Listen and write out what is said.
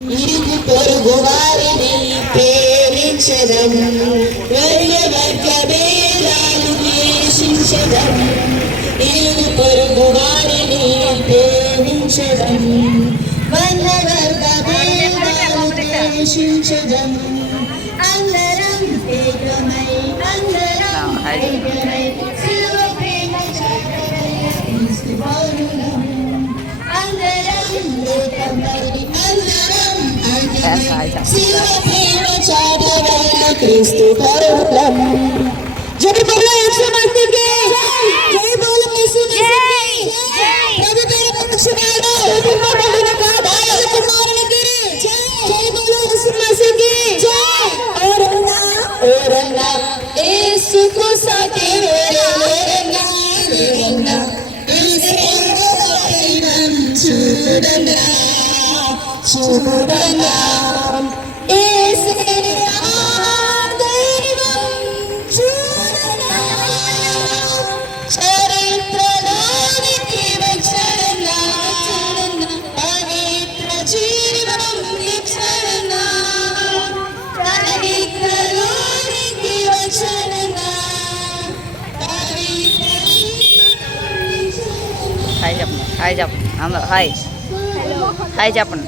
ఇరుగు పొరుగు వారిని ప్రేమించడం, వర్గ భేదాలు ద్వేషించడం. ఇరుగు పొరుగు వారిని ప్రేమించడం, వర్గ భేదాలు ద్వేషించడం. అందరం ఏకమై శిలువ ప్రేమ చాటవై క్రీస్తు పౌరులం. అందరం ఏకమై శిలువ ప్రేమ చాటవై క్రీస్తు పౌరులం. జై బోలో యేసుమసిహుకి, జై బోలో యేసుమసిహుకి. ప్రభు పేరు పలుకుచున్నాడు, ప్రభువును కాదాల కుమారునికి జై బోలో యేసుమసిహుకి. ఓరన్నా ఓరన్నా యేసుకు సాటి ఓరన్నా ఓరన్నా చూడన్నా చూడన్నా యేసుని దైవం చూడన్నా. చరిత్రలోనికి వచ్చాడన్నా, పవిత్ర జీవం ఇచ్చాడన్నా. చరిత్రలోనికి వచ్చాడన్నా, పవిత్ర జీవం. హాయ్ చెప్పండి, హాయ్ చెప్పండి అందరూ. హాయ్ హాయ్ చెప్పండి.